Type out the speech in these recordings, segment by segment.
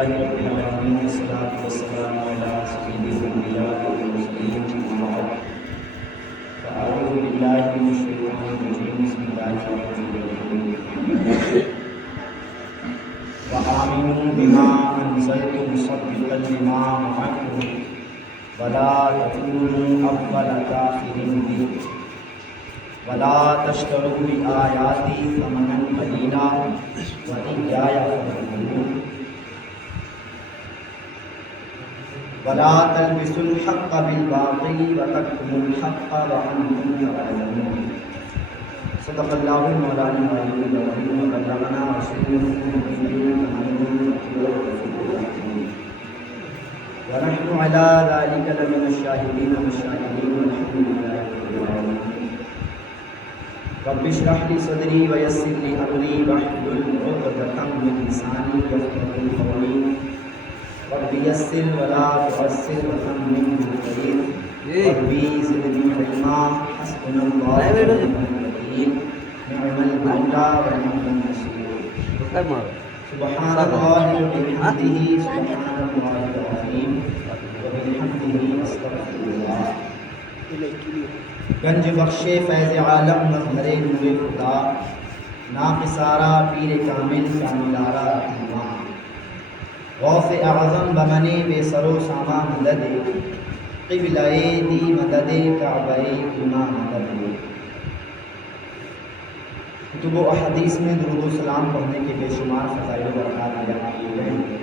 لله رب العالمين والصلاة والسلام على سيد الأنبياء والمرسلين أما بعد فأعوذ بالله من الشيطان الرجيم بسم الله الرحمن الرحيم وآمنوا بما أنزلت مصدقا لما معكم ولا تكونوا أول كافر به ولا تشتروا بآياتي ثمنا قليلا وإياي فارهبون ولا تلبسوا الحق بالباطل وتكتموا الحق وأنتم تعلمون صدق الله مولانا العلي العظيم وبلغنا رسوله النبي ونحن على ذلك لمن الشاهدين والشاكرين والحمد لله رب العالمين رب اشرح لي صدري ويسر لي امري واحلل عقدة من لساني يفقهوا قولي رب يسر ولا تعسر وتمم بالخير ربي زدني علما حسبنا الله ونعم الوكيل نعم المولى ونعم النصير سبحان الله وبحمده سبحان الله العظيم وبحمده استغفر الله گنج بخش فیض عالم مظہر نور خدا ناقصارہ پیر کامل کاملارہ رہنما غوث اعظم بمنے بے سر و ساما مدد قبلہ دی مدد کعبہ ایما مدد کتب و احادیث میں درود و سلام پڑھنے کے بے شمار فضائل و برکات بیان کیے گئے ہیں۔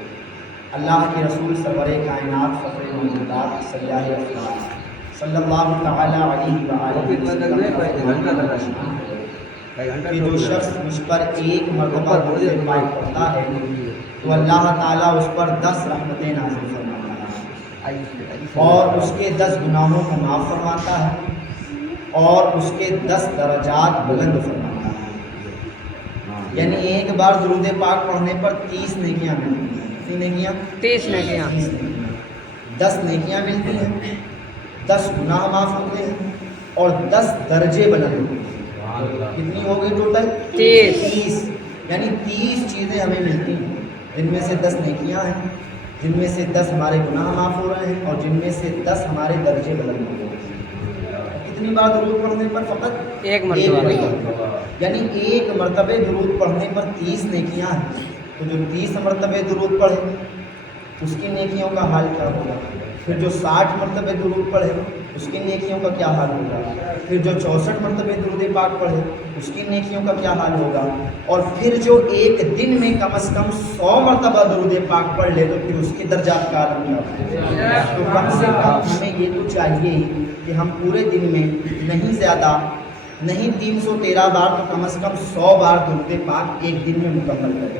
اللہ کے رسول سرور کائنات فخر موجودات سیاح افلاک صلی اللہ تعالیٰ علیہ وآلہ وسلم کہ جو شخص مجھ پر ایک مرتبہ درود پاک پڑھتا ہے تو اللہ تعالیٰ اس پر 10 رحمتیں نازل فرماتا ہے اور اس کے 10 گناہوں کو معاف فرماتا ہے اور اس کے 10 درجات بلند فرماتا ہے۔ یعنی ایک بار درود پاک پڑھنے پر 30 نیکیاں ملتی ہیں۔ کتنی نیکیاں؟ 30 نیکیاں۔ 10 نیکیاں ملتی ہیں، 10 گناہ معاف ہوتے ہیں اور 10 درجے بلند ہوتے ہیں۔ کتنی ہو گئی ٹوٹل؟ 30۔ یعنی 30 چیزیں ہمیں ملتی ہیں، جن میں سے 10 نیکیاں ہیں، جن میں سے 10 ہمارے گناہ معاف ہو رہے ہیں اور جن میں سے 10 ہمارے درجے بلند ہو رہے ہیں۔ کتنی بار درود پڑھنے پر؟ فقط ایک مرتبہ۔ یعنی ایک مرتبہ درود پڑھنے پر 30 نیکیاں ہیں، تو جو 30 مرتبہ درود پڑھے اس کی نیکیوں کا حال کیا ہوگا؟ پھر جو 60 مرتبہ درود پڑھے اس کی نیکیوں کا کیا حال ہوگا؟ پھر جو 64 مرتبہ درود پاک پڑھے اس کی نیکیوں کا کیا حال ہوگا؟ اور پھر جو ایک دن میں کم از کم 100 مرتبہ درود پاک پڑھ لے تو پھر اس کی درجات کا عالم کیا ہوگا؟ تو کم سے کم ہمیں یہ تو چاہیے کہ ہم پورے دن میں نہیں زیادہ نہیں 313 بار تو کم از کم 100 بار درود پاک ایک دن میں مکمل کریں۔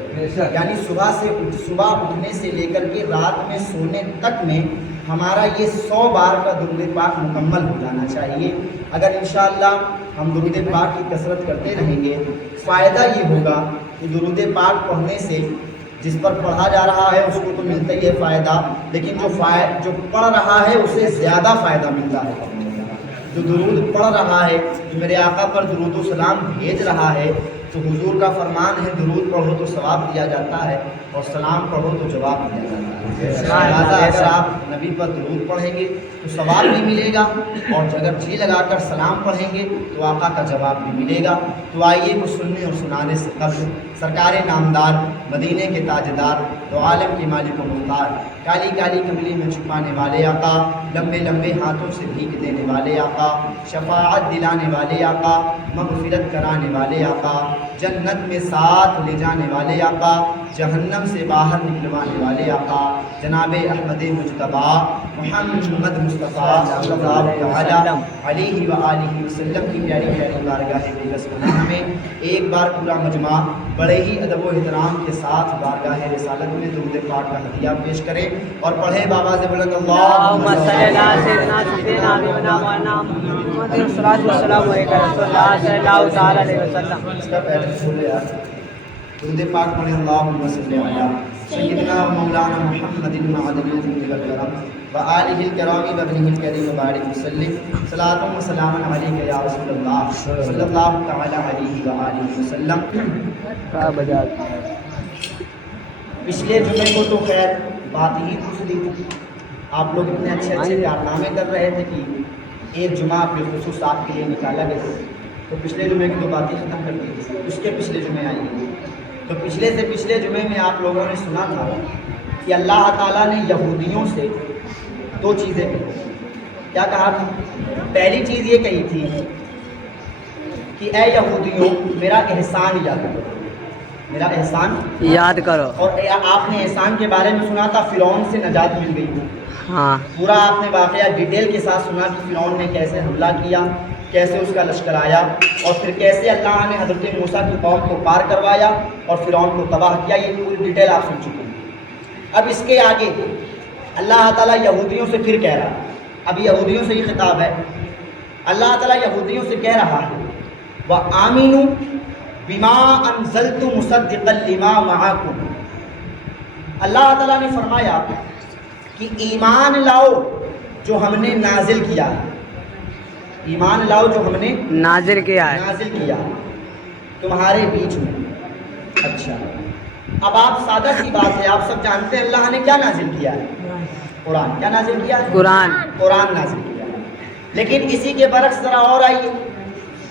یعنی صبح اٹھنے سے لے کر کے رات میں سونے تک میں ہمارا یہ 100 بار کا درود پاک مکمل ہو جانا چاہیے۔ اگر انشاءاللہ ہم درود پاک کی کثرت کرتے رہیں گے، فائدہ یہ ہوگا کہ درود پاک پڑھنے سے جس پر پڑھا جا رہا ہے اس کو تو ملتا ہی ہے فائدہ، لیکن جو پڑھ رہا ہے اسے زیادہ فائدہ ملتا ہے۔ جو درود پڑھ رہا ہے، جو میرے آقا پر درود و سلام بھیج رہا ہے، تو حضور کا فرمان ہے درود پڑھو تو ثواب دیا جاتا ہے اور سلام پڑھو تو جواب دیا جاتا ہے۔ لہٰذا اگر آپ نبی پر درود پڑھیں گے تو ثواب بھی ملے گا اور اگر جی لگا کر سلام پڑھیں گے تو آقا کا جواب بھی ملے گا۔ تو آئیے کچھ سننے اور سنانے سے قبل سرکار نامدار، مدینے کے تاجدار، دو عالم کے مالک و مختار، کالی کالی کملی میں چھپانے والے آقا، لمبے لمبے ہاتھوں سے بھیک دینے والے آقا، شفاعت دلانے والے آقا، مغفرت کرانے والے آقا، جنت میں ساتھ لے جانے والے آقا، جہنم سے باہر نکلوانے والے آقا، جناب احمد مجتبیٰ محمد مصطفیٰ صلی اللہ علیہ وآلہ وسلم کی پیاری پیاری بارگاہ اقدس پناہ میں ایک بار پورا مجمع بڑے ہی ادب و احترام کے ساتھ بارگاہ رسالت میں درود پاک کا ہدیہ پیش کریں اور پڑھے بآواز بلند اللہم صلی اللہ علیہ وسلم۔ اس کا پہلے بولے یار درود پاک پڑھیں اللہم صلی علی سیدنا مولانا محمد معدن الجود والکرم وآلہ الکرام وابنہ الکریم وبارک وسلم صلاۃ و سلام علیک یا رسول اللہ صلی اللہ تعالی علیہ وآلہ وسلم۔ پچھلے جمعے کو تو خیر بات ہی دوسری تھی، آپ لوگ اتنے اچھے اچھے کارنامے کر رہے تھے کہ ایک جمعہ بالخصوص آپ کے لیے نکالا گیا، تو پچھلے جمعے کی تو بات ہی ختم کر دی تھی، اس کے پچھلے جمعے آئی گئی۔ تو پچھلے سے پچھلے جمعے میں آپ لوگوں نے سنا تھا کہ اللہ تعالیٰ نے یہودیوں سے دو چیزیں کیا کہا تھا۔ پہلی چیز یہ کہی تھی کہ اے یہودیوں میرا احسان یاد کرو، میرا احسان یاد کرو۔ اور آپ نے احسان کے بارے میں سنا تھا، فرعون سے نجات مل گئی، ہاں پورا آپ نے واقعہ ڈیٹیل کے ساتھ سنا کہ فرعون نے کیسے حملہ کیا، کیسے اس کا لشکر آیا، اور پھر کیسے اللہ نے حضرت موسیٰ کی قوم کو پار کروایا اور فرعون کو تباہ کیا۔ یہ پوری ڈیٹیل آپ سن چکے ہیں۔ اب اس کے آگے اللہ تعالیٰ یہودیوں سے پھر کہہ رہا ہے، اب یہودیوں سے ہی خطاب ہے، اللہ تعالیٰ یہودیوں سے کہہ رہا ہے وَآمِنُوا بِمَا أَنزَلْتُ مُصَدِّقًا لِمَا مَعَكُمْ۔ اللہ تعالیٰ نے فرمایا کہ ایمان لاؤ جو ہم نے نازل کیا ہے، ایمان لاؤ جو ہم نے نازل کیا ہے نازل کیا تمہارے بیچ میں۔ اچھا اب آپ سادہ سی بات ہے، آپ سب جانتے ہیں اللہ نے کیا نازل کیا ہے، قرآن۔ کیا نازل کیا ہے؟ قرآن۔ قرآن نازل کیا ہے، لیکن اسی کے برعکس ذرا اور آئیے،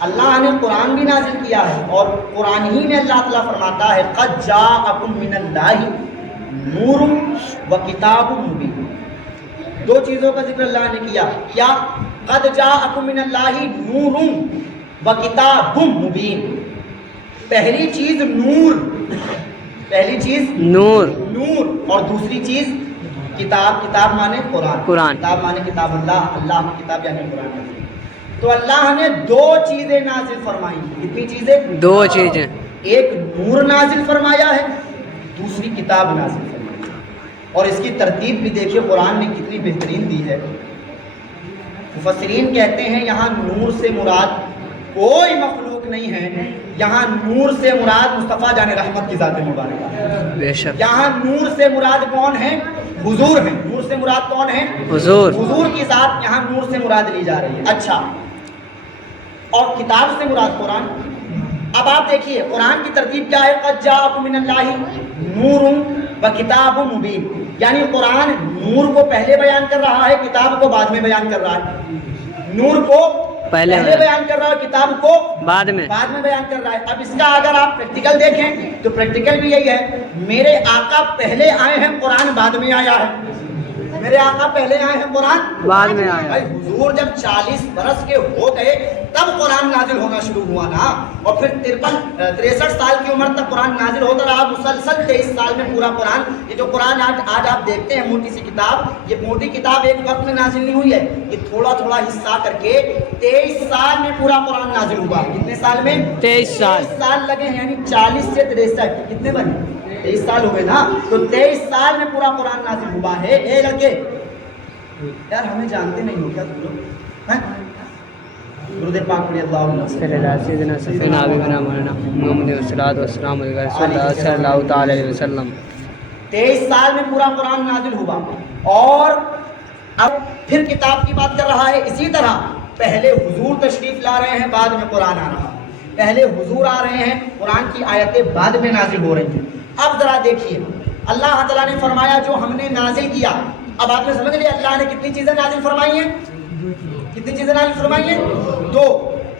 اللہ نے قرآن بھی نازل کیا ہے اور قرآن ہی میں اللہ تعالیٰ فرماتا ہے قد جاءکم من اللہ نور و کتاب مبین۔ دو چیزوں کا ذکر اللہ نے کیا، کیا؟ قد جاءکم من اللہ نور و کتاب مبین۔ پہلی چیز نور، پہلی چیز نور، نور، اور دوسری چیز کتاب۔ کتاب مانے قرآن، قرآن۔ کتاب مانے کتاب اللہ، اللہ کی کتاب یعنی قرآن۔ تو اللہ نے دو چیزیں نازل فرمائی۔ کتنی چیزیں؟ دو چیزیں، ایک نور نازل فرمایا ہے، دوسری کتاب نازل فرمائی، اور اس کی ترتیب بھی دیکھیے قرآن نے کتنی بہترین دی ہے۔ مفسرین کہتے ہیں یہاں نور سے مراد کوئی مخلوق نہیں ہے، یہاں نور سے مراد مصطفیٰ جان رحمت کی ذات مبارکہ ہے۔ بے شک۔ یہاں نور سے مراد کون ہے؟ حضور ہیں۔ نور سے مراد کون ہے؟ حضور۔ حضور کی ذات یہاں نور سے مراد لی جا رہی ہے۔ اچھا، اور کتاب سے مراد قرآن۔ اب آپ دیکھیے قرآن کی ترتیب کیا ہے، قد جاءکم من اللہ نور و کتاب مبین، یعنی قرآن نور کو پہلے بیان کر رہا ہے، کتاب کو بعد میں بیان کر رہا ہے۔ نور کو پہلے بیان کر رہا ہے، کتاب کو بعد میں بیان کر رہا ہے۔ اب اس کا اگر آپ پریکٹیکل دیکھیں تو پریکٹیکل بھی یہی ہے، میرے آقا پہلے آئے ہیں، قرآن بعد میں آیا ہے۔ میرے آقا پہلے آئے ہیں، قرآن بعد میں آیا۔ بھائی حضور جب 40 برس کے ہو گئے تب قرآن نازل ہونا شروع ہوا نا، اور پھر 63 سال کی عمر تک قرآن نازل ہوتا رہا مسلسل 23 سال میں پورا قرآن۔ یہ جو قرآن آج آپ دیکھتے ہیں موٹی سی کتاب، یہ موٹی کتاب ایک وقت میں نازل نہیں ہوئی ہے، یہ تھوڑا تھوڑا حصہ کر کے 23 سال میں پورا قرآن نازل ہوا۔ کتنے سال میں؟ 23 سال۔ 23 سال لگے ہیں، یعنی 40 سے 63 کتنے بنے؟ 23 سال ہوئے نا، تو 23 سال میں پورا قرآن نازل ہوا ہے۔ اے لڑکے یار ہمیں جانتے نہیں ہو کیا تم لوگ؟ درود پاک پڑھیے اللہم صلی اللہ علیہ سیدنا سفینا حبیبنا مولانا محمد والصلاۃ والسلام علی رسول اللہ صلی اللہ تعالی علیہ وسلم۔ 23 سال میں پورا قرآن نازل ہوا، اور اب پھر کتاب کی بات کر رہا ہے۔ اسی طرح پہلے حضور تشریف لا رہے ہیں، بعد میں قرآن آ رہا ہے۔ پہلے حضور آ رہے ہیں، قرآن کی آیتیں بعد میں نازل ہو رہی ہیں۔ اب ذرا دیکھیے اللہ تعالیٰ نے فرمایا جو ہم نے نازل کیا۔ اب آپ نے سمجھ لیا اللہ نے کتنی چیزیں نازل فرمائی ہیں؟ کتنی چیزیں نازل فرمائی ہیں؟ دو۔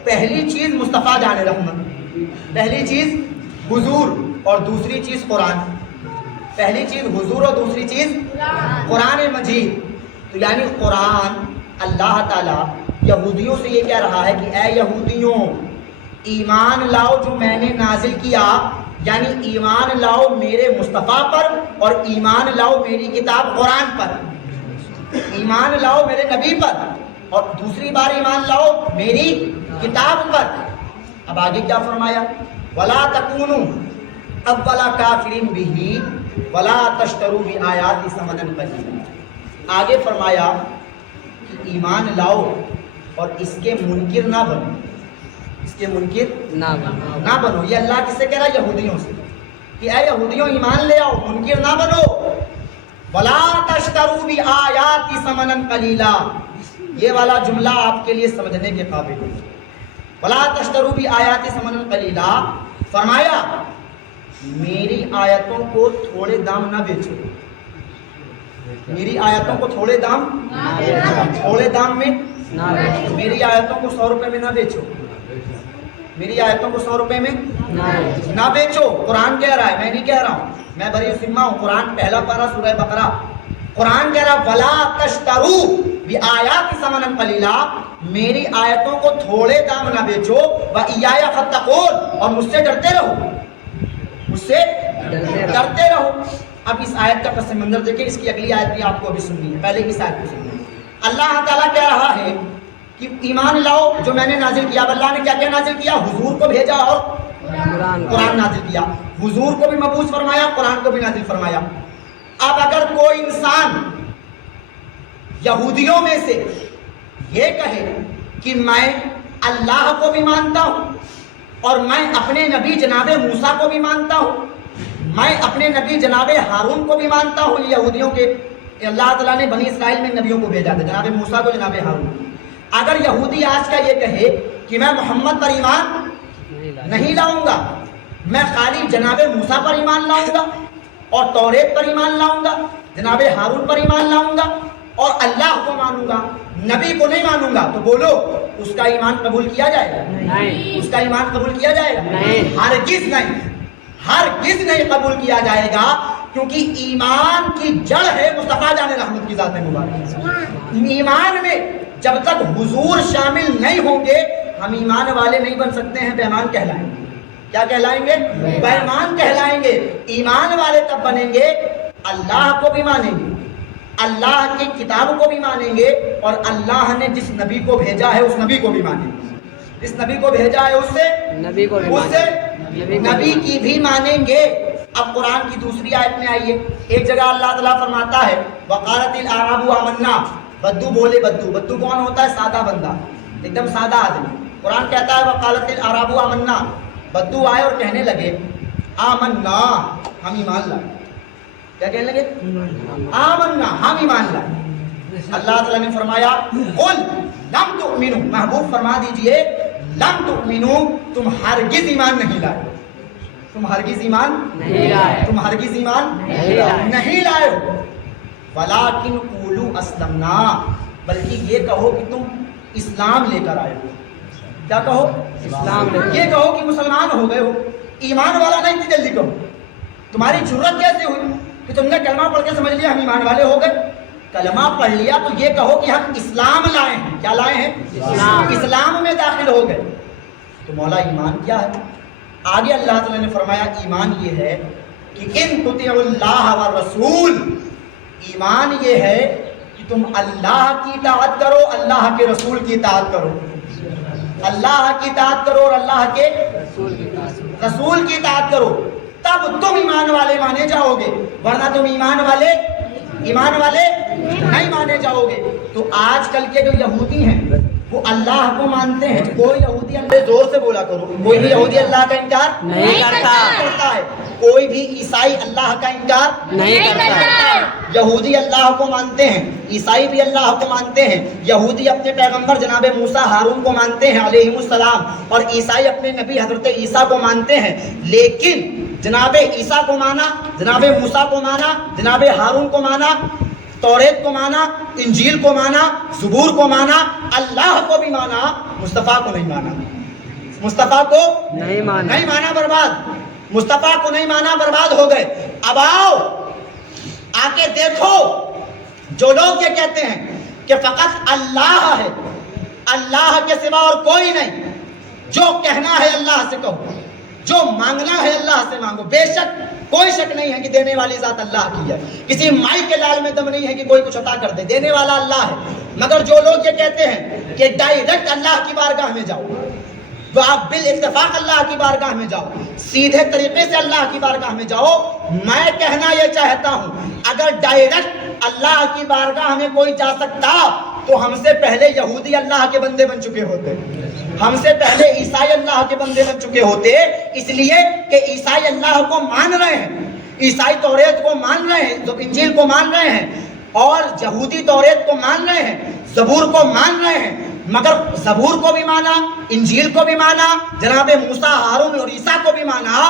پہلی چیز مصطفیٰ جان رحمت، پہلی چیز حضور، اور دوسری چیز قرآن۔ پہلی چیز حضور اور دوسری چیز قرآن مجید۔ تو یعنی قرآن اللہ تعالیٰ یہودیوں سے یہ کہہ رہا ہے کہ اے یہودیوں ایمان لاؤ جو میں نے نازل کیا، یعنی ایمان لاؤ میرے مصطفیٰ پر، اور ایمان لاؤ میری کتاب قرآن پر، ایمان لاؤ میرے نبی پر، اور دوسری بار ایمان لاؤ میری کتاب پر۔ اب آگے کیا فرمایا؟ وَلَا تَكُونُوا أَوَّلَ كَافِرٍ بِهِ وَلَا تَشْتَرُوا بِآيَاتِي ثَمَنًا قَلِيلًا۔ آگے فرمایا کہ ایمان لاؤ اور اس کے منکر نہ بنو، اس کے منکر نہ بنو۔ یہ اللہ کس سے کہہ رہا ہے؟ یہودیوں سے، کہ اے یہودیوں ایمان لے آؤ، منکر نہ بنو۔ وَلَا تَشْتَرُوا بِآيَاتِي ثَمَنًا قَلِيلًا، یہ والا جملہ آپ کے لیے سمجھنے کے قابل ہے۔ وَلَا تَشْتَرُوا بِآيَاتِي ثَمَنًا قَلِيلًا، فرمایا میری آیتوں کو تھوڑے دام نہ بیچو، میری آیتوں کو تھوڑے دام میں میری آیتوں کو 100 روپے میں نہ بیچو، میری آیتوں کو 100 روپے میں نہ بیچو۔ قرآن کہہ رہا ہے، میں نہیں کہہ رہا ہوں، میں بری ذمہ ہوں۔ قرآن پہلا پارہ سورہ بقرہ، قرآن کہہ رہا وَلَا تَشْتَرُوا بِآيَاتِ ثَمَنًا قَلِيلًا، میری آیتوں کو تھوڑے دام نہ بیچو، وَإِيَّايَ فَاتَّقُونِ، اور مجھ سے ڈرتے رہو، مجھ سے ڈرتے رہو۔ اب اس آیت کا پس منظر دیکھیں، اس کی اگلی آیت بھی آپ کو ابھی سننی ہے، پہلے اس آیت کو سننی ہے۔ اللہ تعالیٰ کہہ رہا ہے کہ ایمان لاؤ جو میں نے نازل کیا۔ اب اللہ نے کیا کیا نازل کیا؟ حضور کو بھیجا اور قرآن نازل کیا، حضور کو بھی مبعوث فرمایا، قرآن کو بھی نازل فرمایا۔ اب اگر کوئی انسان یہودیوں میں سے یہ کہے کہ میں اللہ کو بھی مانتا ہوں اور میں اپنے نبی جناب موسیٰ کو بھی مانتا ہوں، میں اپنے نبی جناب ہارون کو بھی مانتا ہوں، یہودیوں کے اللہ تعالیٰ نے بنی اسرائیل میں نبیوں کو بھیجا تھا، جناب موسیٰ کو، جناب ہارون۔ اگر یہودی آج کا یہ کہے کہ میں محمد پر ایمان نہیں لاؤں گا، میں خالی جناب موسیٰ پر ایمان لاؤں گا اور توریت پر ایمان لاؤں گا، جناب ہارون پر ایمان لاؤں گا اور اللہ کو مانوں گا، نبی کو نہیں مانوں گا، تو بولو اس کا ایمان قبول کیا جائے گا؟ نہیں۔ اس کا ایمان قبول کیا جائے گا؟ نہیں، ہرگز نہیں، ہرگز نہیں قبول کیا جائے گا، کیونکہ ایمان کی جڑ ہے مصطفیٰ جان رحمت کی ذات مبارک۔ ایمان میں جب تک حضور شامل نہیں ہوں گے ہم ایمان والے نہیں بن سکتے ہیں، بے ایمان کہلائیں گے۔ کیا کہلائیں گے؟ بے ایمان کہلائیں گے۔ ایمان والے تب بنیں گے اللہ کو بھی مانیں گے، اللہ کی کتاب کو بھی مانیں گے، اور اللہ نے جس نبی کو بھیجا ہے اس نبی کو بھی مانیں گے، جس نبی کو بھیجا ہے اس سے نبی کی بھی مانیں گے۔ اب قرآن کی دوسری آیت میں آئیے، ایک جگہ اللہ تعالیٰ فرماتا ہے وَقَالَتِ الْأَعْرَابُ آمَنَّا، بدو بولے، بدو کون ہوتا ہے؟ سادہ بندہ، ایک دم سادہ آدمی۔ قرآن کہتا ہے وَقَالَتِ الْأَعْرَابُ آمَنَّا، بدو آئے اور کہنے لگے آمنا، ہم ایمان لائے۔ کیا کہنے لگے؟ آمنا، ہم ایمان لائے۔ اللہ تعالیٰ نے فرمایا قُلْ لَمْ تُؤْمِنُوا، محبوب فرما دیجئے لَمْ تُؤْمِنُوا، تم ہرگز ایمان نہیں لائے، تم ہرگز ایمان نہیں لائے، تم ہرگز ایمان نہیں لائے ہو۔ وَلَٰكِنْ قُولُوا أَسْلَمْنَا، بلکہ یہ کہو کہ تم اسلام لے کر آئے ہو۔ کیا کہو؟ اسلام۔ یہ کہو کہ مسلمان ہو گئے ہو، ایمان والا نہیں تھی، جلدی کہو۔ تمہاری جرت کیسے ہوئی کہ تم نے کلمہ پڑھ کے سمجھ لیا ہم ایمان والے ہو گئے؟ کلمہ پڑھ لیا تو یہ کہو کہ ہم اسلام لائے ہیں۔ کیا لائے ہیں؟ اسلام میں داخل ہو گئے۔ تو مولا ایمان کیا ہے؟ آگے اللہ تعالیٰ نے فرمایا ایمان یہ ہے کہ ان تطیعوا اللہ والرسول، ایمان یہ ہے کہ تم اللہ کی اطاعت کرو، اللہ کے رسول کی اطاعت کرو، اللہ کی اطاعت کرو اور اللہ کے رسول کی اطاعت کرو، تب تم ایمان والے مانے جاؤ گے، ورنہ تم ایمان والے نہیں مانے جاؤ گے۔ تو آج کل کے جو یہودی ہیں وہ اللہ کو مانتے ہیں، کوئی یہودی اللہ زور سے بولا کرو، کوئی بھی یہودی اللہ کا انکار نہیں کرتا ہے، کوئی بھی عیسائی اللہ کا انکار نہیں کرتا۔ یہودی اللہ کو مانتے ہیں، عیسائی بھی اللہ کو مانتے ہیں، یہودی اپنے پیغمبر جناب موسیٰ ہارون کو مانتے ہیں علیہ السلام، اور عیسائی اپنے نبی حضرت عیسیٰ کو مانتے ہیں، لیکن جناب عیسیٰ کو مانا، جناب موسیٰ کو مانا، جناب ہارون کو مانا، توریت کو مانا، انجیل کو مانا، زبور کو مانا، اللہ کو بھی مانا، مصطفیٰ کو نہیں مانا، مصطفیٰ کو نہیں مانا، برباد، مصطفیٰ کو نہیں مانا، برباد ہو گئے۔ اب آؤ آ کے دیکھو جو لوگ یہ کہتے ہیں کہ فقط اللہ ہے، اللہ کے سوا اور کوئی نہیں، جو کہنا ہے اللہ سے کہو، جو مانگنا ہے اللہ سے مانگو۔ بے شک کوئی شک نہیں ہے کہ دینے والی ذات اللہ کی ہے، کسی مائی کے لال میں دم نہیں ہے کہ کوئی کچھ عطا کر دے، دینے والا اللہ ہے۔ مگر جو لوگ یہ کہتے ہیں کہ ڈائریکٹ اللہ کی بارگاہ میں جاؤ، تو آپ بالاتفاق اللہ کی بارگاہ میں جاؤ، سیدھے طریقے سے اللہ کی بارگاہ میں جاؤ، میں کہنا یہ چاہتا ہوں اگر ڈائریکٹ اللہ کی بارگاہ میں کوئی جا سکتا تو ہم سے پہلے یہودی اللہ کے بندے بن چکے ہوتے، ہم سے پہلے عیسائی اللہ کے بندے بن چکے ہوتے، اس لیے کہ عیسائی اللہ کو مان رہے ہیں، عیسائی توریت کو مان رہے ہیں، جو انجیل کو مان رہے ہیں، اور یہودی توریت کو مان رہے ہیں، زبور کو مان رہے ہیں، مگر زبور کو بھی مانا، انجیل کو بھی مانا، جناب موسیٰ ہارون اور عیسیٰ کو بھی مانا،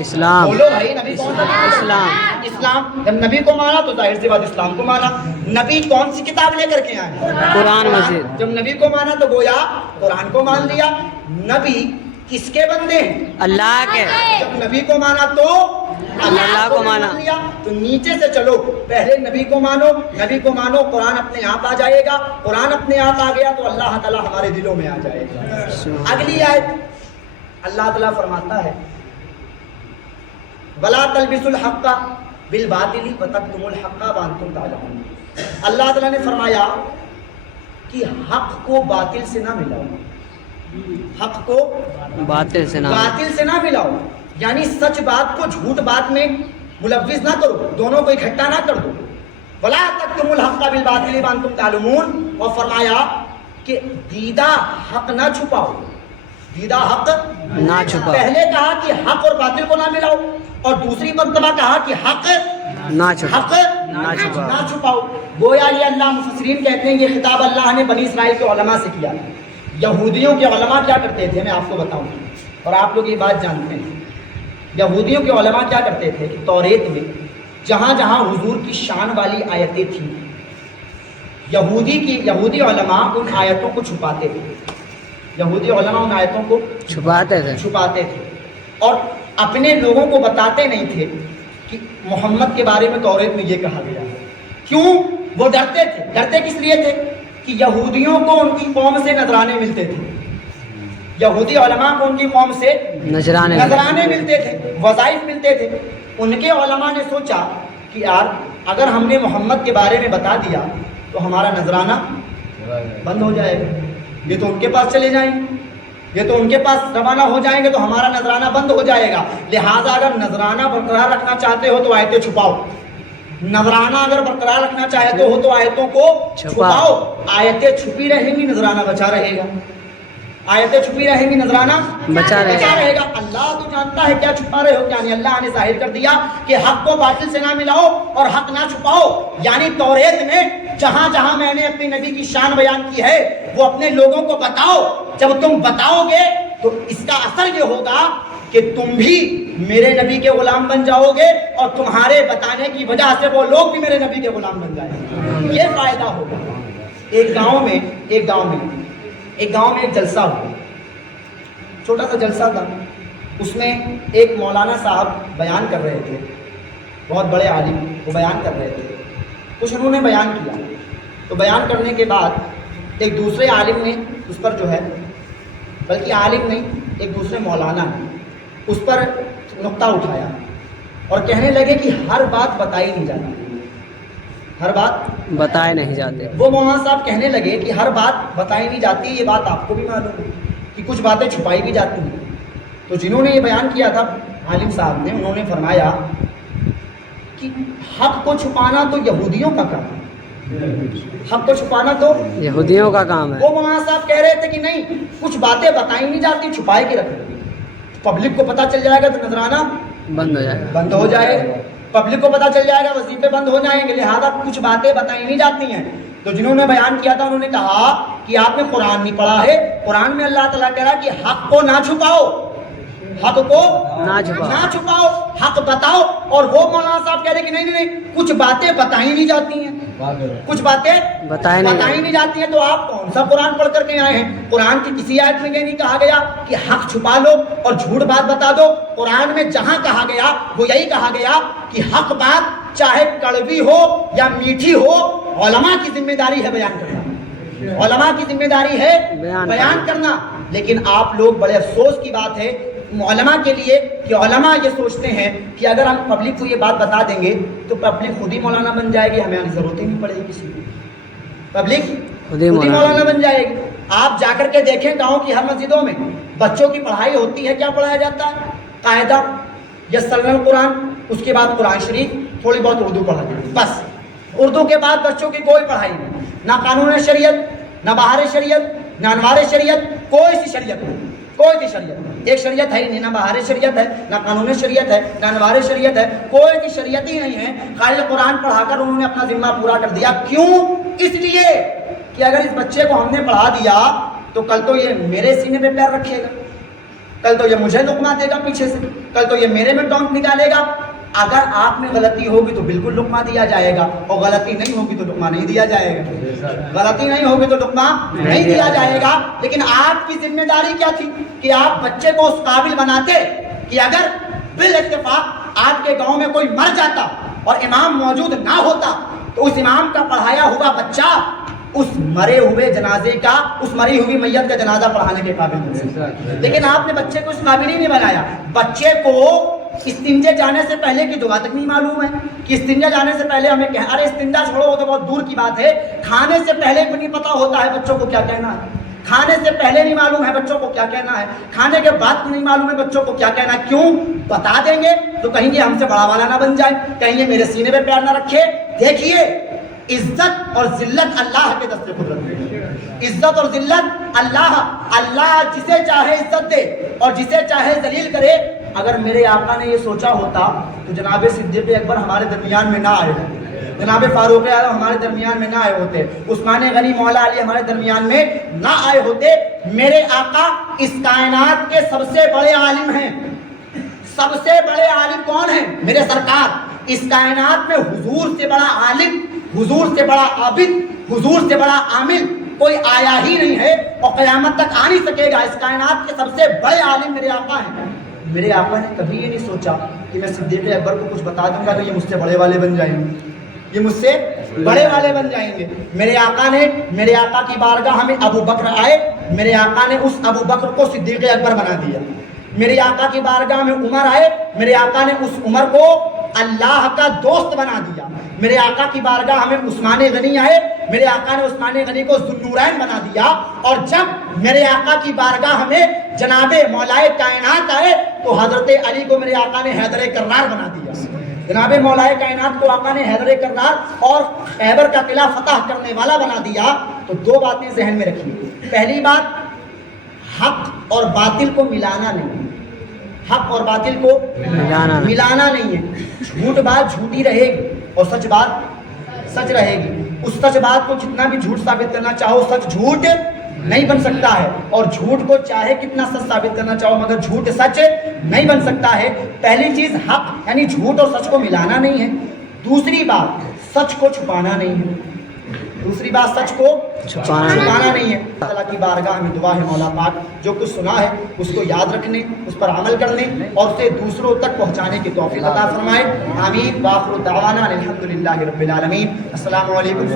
اسلام. بولو بھائی نبی کون سا تھا؟ اسلام. اسلام. جب نبی کو مانا تو ظاہر سی بات اسلام کو مانا. نبی کون سی کتاب لے کر کے آئے؟ قرآن مجید. جب نبی کو مانا تو گویا قرآن کو مان لیا. نبی کس کے بندے ہیں؟ اللہ کے. جب نبی کو مانا تو اللہ کو مانا. مان لیا. تو نیچے سے چلو، پہلے نبی کو مانو، نبی کو مانو، قرآن اپنے آپ آ جائے گا. قرآن اپنے آپ آ گیا تو اللہ تعالیٰ ہمارے دلوں میں آ جائے گا. اگلی آیت اللہ تعالیٰ فرماتا ہے وَلَا تَلْبِسُوا الْحَقَّ بِالْبَاطِلِ وَتَكْتُمُوا الْحَقَّ وَأَنْتُمْ تَعْلَمُونَ. اللہ تعالیٰ نے فرمایا کہ حق کو باطل سے نہ ملاؤ. حق کو باطل سے نہ. باطل سے نہ ملاؤ، یعنی سچ بات کو جھوٹ بات میں ملوث نہ کرو، دونوں کو اکٹھا نہ کر دو. وَلَا تَكْتُمُوا الْحَقَّ بِالْبَاطِلِ وَأَنْتُمْ تَعْلَمُونَ. اور فرمایا کہ دیدہ حق نہ چھپاؤ. دیدہ حق نہ چھپاؤ. پہلے کہا کہ حق اور باطل کو نہ ملاؤ، اور دوسری مرتبہ کہا کہ حق نہ چھپاؤ. حق نہ چھپاؤ. نہ چھپاؤ. گویا یہ اللہ مفسرین کہتے ہیں یہ خطاب اللہ نے بنی اسرائیل کے علماء سے کیا. یہودیوں کے علماء کیا کرتے تھے میں آپ کو بتاؤں، اور آپ لوگ یہ بات جانتے ہیں. یہودیوں کے علماء کیا کرتے تھے کہ توریت میں جہاں جہاں حضور کی شان والی آیتیں تھیں، یہودی علماء ان آیتوں کو چھپاتے تھے. یہودی علماء ان آیتوں کو چھپاتے تھے اور اپنے لوگوں کو بتاتے نہیں تھے کہ محمد کے بارے میں توریت میں یہ کہا گیا ہے. کیوں؟ وہ ڈرتے تھے. ڈرتے کس لیے تھے؟ کہ یہودیوں کو ان کی قوم سے نذرانے ملتے تھے. یہودی علماء کو ان کی قوم سے نذرانے ملتے تھے، وظائف ملتے تھے. ان کے علماء نے سوچا کہ یار اگر ہم نے محمد کے بارے میں بتا دیا تو ہمارا نذرانہ بند ہو جائے گا. یہ تو ان کے پاس چلے جائیں گے، یہ تو ان کے پاس روانہ ہو جائیں گے تو ہمارا نذرانہ بند ہو جائے گا. لہٰذا اگر نذرانہ برقرار رکھنا چاہتے ہو تو آیتیں چھپاؤ. نذرانہ اگر برقرار رکھنا چاہتے ہو تو آیتوں کو چھپاؤ. آیتیں چھپی رہیں گی، نذرانہ بچا رہے گا. آیتیں چھپی رہیں گی، نذرانہ بچا رہے گا. اللہ تو جانتا ہے کیا چھپا رہے ہو. یعنی اللہ نے ظاہر کر دیا کہ حق کو باطل سے نہ ملاؤ اور حق نہ چھپاؤ. یعنی توریت میں جہاں جہاں میں نے اپنے نبی کی شان بیان کی ہے وہ اپنے لوگوں کو بتاؤ. جب تم بتاؤ گے تو اس کا اثر یہ ہوگا کہ تم بھی میرے نبی کے غلام بن جاؤ گے اور تمہارے بتانے کی وجہ سے وہ لوگ بھی میرے نبی کے غلام بن جائیں گے. یہ فائدہ ہوگا. ایک گاؤں میں ایک جلسہ ہوا، چھوٹا سا جلسہ تھا. اس میں ایک مولانا صاحب بیان کر رہے تھے، بہت بڑے عالم، وہ بیان کر رہے تھے. کچھ انہوں نے بیان کیا تو بیان کرنے کے بعد ایک دوسرے عالم نے اس پر جو ہے، بلکہ عالم نہیں ایک دوسرے مولانا نے اس پر نقطہ اٹھایا اور کہنے لگے کہ ہر بات بتائی نہیں جاتی. ہر بات بتائے نہیں جاتے. وہ مولانا صاحب کہنے لگے کہ ہر بات بتائی نہیں جاتی. یہ بات آپ کو بھی معلوم ہے کہ کچھ باتیں چھپائی بھی جاتی ہیں. تو جنہوں نے یہ بیان کیا تھا عالم صاحب نے، انہوں نے فرمایا کہ حق کو چھپانا تو یہودیوں کا کام ہے. حق کو چھپانا تو یہودیوں کا کام ہے. وہ مولانا صاحب کہہ رہے تھے کہ نہیں، کچھ باتیں بتائی نہیں جاتی، چھپائے کے رکھ دیں. پبلک کو پتہ چل جائے گا تو نذرانہ بند ہو جائے گا. پبلک کو پتہ چل جائے گا وظیفے بند ہو جائیں گے. لہٰذا کچھ باتیں بتائی نہیں جاتی ہیں. تو جنہوں نے بیان کیا تھا انہوں نے کہا کہ آپ نے قرآن نہیں پڑھا ہے. قرآن میں اللہ تعالیٰ کہہ رہا کہ حق کو نہ چھپاؤ، حق کو نہ چھپاؤ، حق بتاؤ. اور وہ مولانا صاحب کہہ رہے کہ نہیں کچھ باتیں بتائی نہیں جاتی ہیں، کچھ باتیں بتائی نہیں جاتی ہیں. تو آپ کون سا قرآن پڑھ کر کے آئے ہیں؟ قرآن کی کسی آیت میں یہ نہیں کہا گیا کہ حق چھپا لو اور جھوٹ بات بتا دو. قرآن میں جہاں کہا گیا وہ یہی کہا گیا کہ حق بات چاہے کڑوی ہو یا میٹھی ہو، علماء کی ذمہ داری ہے بیان کرنا. علماء کی ذمہ داری ہے بیان کرنا. لیکن آپ لوگ، بڑے افسوس کی بات ہے علماء کے لیے کہ علماء یہ سوچتے ہیں کہ اگر ہم پبلک کو یہ بات بتا دیں گے تو پبلک خود ہی مولانا بن جائے گی، ہمیں آنے کی ضرورت ہی نہیں پڑے گی کسی کو. پبلک خود ہی مولانا بن جائے گی. آپ جا کر کے دیکھیں گاؤں کی ہر مسجدوں میں بچوں کی پڑھائی ہوتی ہے. کیا پڑھایا جاتا ہے؟ قاعدہ یسرنا القرآن، اس کے بعد قرآن شریف، تھوڑی بہت اردو پڑھا جاتی ہے بس. اردو کے بعد بچوں کی کوئی پڑھائی نہیں، نہ قانون شریعت، نہ بہار شریعت، نہ انوار شریعت، کوئی سی شریعت نہیں. کوئی بھی شریعت، ایک شریعت ہے ہی نہیں، نہ بہار شریعت ہے، نہ قانون شریعت ہے، نہ انوار شریعت ہے. کوئی بھی شریعت ہی نہیں ہے. خالی قرآن پڑھا کر انہوں نے اپنا ذمہ پورا کر دیا. کیوں؟ اس لیے کہ اگر اس بچے کو ہم نے پڑھا دیا تو کل تو یہ میرے سینے پہ پیر رکھے گا. کل تو یہ مجھے لقمہ دے گا پیچھے سے، کل تو یہ میرے میں ٹونک نکالے گا۔ اگر آپ میں غلطی ہوگی تو بالکل لقمہ دیا جائے گا، اور غلطی نہیں ہوگی تو لقمہ نہیں دیا جائے گا، غلطی نہیں ہوگی تو لقمہ نہیں دیا جائے گا۔ لیکن آپ کی ذمہ داری کیا تھی کہ آپ بچے کو اس قابل بناتے کہ اگر بالاتفاق آپ کے گاؤں میں کوئی مر جاتا اور امام موجود نہ ہوتا تو اس امام کا پڑھایا ہوا بچہ اس مرے ہوئے جنازے کا، اس مری ہوئی میت کا جنازہ پڑھانے کے قابل بن سکتا۔ لیکن آپ نے بچے کو اس قابل ہی نہیں بنایا۔ بچے کو استنجے جانے سے پہلے کی دعا تک نہیں معلوم ہے کہ استنجا جانے سے پہلے ہمیں کہنا، ارے استنجا چھوڑو وہ تو بہت دور کی بات ہے، کھانے سے پہلے بھی نہیں پتا ہوتا ہے بچوں کو کیا کہنا ہے، کھانے سے پہلے نہیں معلوم ہے بچوں کو کیا کہنا ہے، کھانے کے بعد نہیں معلوم ہے بچوں کو کیا کہنا ہے۔ کیوں؟ بتا دیں گے تو کہیں گے ہم سے بڑا والا نہ بن جائے، کہیں گے میرے سینے پہ پیار نہ رکھے۔ دیکھیے عزت اور ذلت اللہ کے دست قدرت ہے، عزت اور ذلت اللہ جسے چاہے عزت دے اور جسے چاہے ذلیل کرے۔ اگر میرے آقا نے یہ سوچا ہوتا تو جناب صدیق اکبر ہمارے درمیان میں نہ آئے ہوتے، جناب فاروق اعظم ہمارے درمیان میں نہ آئے ہوتے، عثمان غنی مولا علی ہمارے درمیان میں نہ آئے ہوتے۔ میرے آقا اس کائنات کے سب سے بڑے عالم ہیں۔ سب سے بڑے عالم کون ہیں؟ میرے سرکار۔ اس کائنات میں حضور سے بڑا عالم، حضور سے بڑا عابد، حضور سے بڑا عامل کوئی آیا ہی نہیں ہے اور قیامت تک آ نہیں سکے گا۔ اس کائنات کے سب سے بڑے عالم میرے آقا ہیں۔ میرے آقا نے کبھی یہ نہیں سوچا کہ میں صدیق اکبر کو کچھ بتا دوں گا تو یہ مجھ سے بڑے والے بن جائیں گے، یہ مجھ سے بڑے والے بن جائیں گے۔ میرے آقا کی بارگاہ میں ابو بکر آئے، میرے آقا نے اس ابو بکر کو صدیق اکبر بنا دیا۔ میرے آقا کی بارگاہ میں عمر آئے، میرے آقا نے اس عمر کو اللہ کا دوست بنا دیا۔ میرے آقا کی بارگاہ میں عثمان غنی آئے، میرے آقا نے عثمان غنی کو ذوالنورین بنا دیا۔ اور جب میرے آقا کی بارگاہ میں جناب مولائے کائنات آئے تو حضرت علی کو میرے آقا نے حیدر کرار بنا دیا۔ جناب مولائے کائنات کو آقا نے حیدر کرار اور خیبر کا قلعہ فتح کرنے والا بنا دیا۔ تو دو باتیں ذہن میں رکھیے۔ پہلی بات، حق اور باطل کو ملانا نہیں، حق اور باطل کو ملانا نہیں ہے۔ جھوٹ بات جھوٹی رہے گی اور سچ بات سچ رہے گی۔ اس سچ بات کو جتنا بھی جھوٹ ثابت کرنا چاہو سچ جھوٹ نہیں بن سکتا ہے، اور جھوٹ کو چاہے کتنا سچ ثابت کرنا چاہو مگر جھوٹ سچ نہیں بن سکتا ہے۔ پہلی چیز حق یعنی جھوٹ اور سچ کو ملانا نہیں ہے۔ دوسری بات سچ کو چھپانا نہیں ہے، دوسری بات سچ کو چھپانا نہیں ہے۔ اللہ کی بارگاہ میں دعا ہے مولا پاک جو کچھ سنا ہے اس کو یاد رکھنے، اس پر عمل کرنے اور اسے دوسروں تک پہنچانے کی توفیق عطا فرمائے۔ آمین۔ وآخر دعوانا الحمدللہ رب العالمین۔ السلام علیکم۔